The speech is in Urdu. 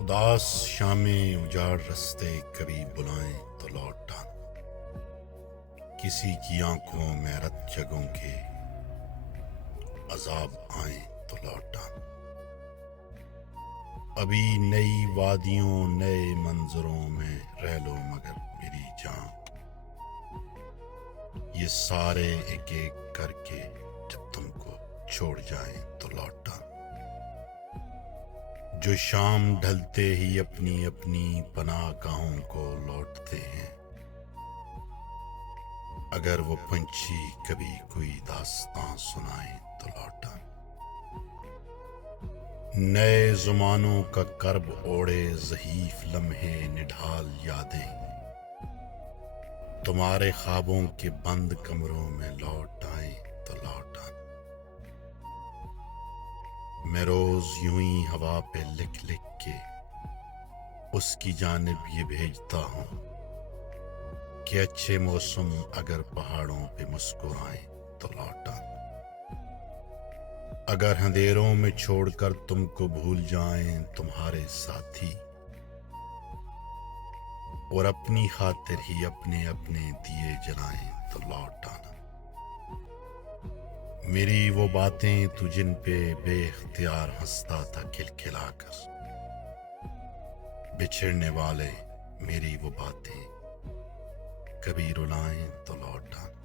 اداس شامیں اجاڑ رستے کبھی بلائیں تو لوٹ آنا، کسی کی آنکھوں میں رت جگوں کے عذاب آئیں تو لوٹ آنا۔ ابھی نئی وادیوں نئے منظروں میں رہ لو مگر میری جان، یہ سارے ایک ایک کر کے جب تم کو چھوڑ جائیں تو لوٹ آنا۔ جو شام ڈھلتے ہی اپنی اپنی پناہ گاہوں کو لوٹتے ہیں، اگر وہ پنچھی کبھی کوئی داستاں سنائیں تو لوٹ آنا۔ نئے زمانوں کا کرب اوڑے ضعیف لمحے نڈھال یادیں، تمہارے خوابوں کے بند کمروں میں لوٹ آئیں تو لوٹ آنا۔ میں روز یوں ہی ہوا پہ لکھ لکھ کے اس کی جانب یہ بھیجتا ہوں کہ اچھے موسم اگر پہاڑوں پہ مسکرائیں تو لوٹ آنا۔ اگر اندھیروں میں چھوڑ کر تم کو بھول جائیں تمہارے ساتھی، اور اپنی خاطر ہی اپنے اپنے دیے جلائیں تو لوٹ آنا۔ میری وہ باتیں تو جن پہ بے اختیار ہنستا تھا کھلکھلا کر، بچھڑنے والے میری وہ باتیں کبھی رلائیں تو لوٹ آنا۔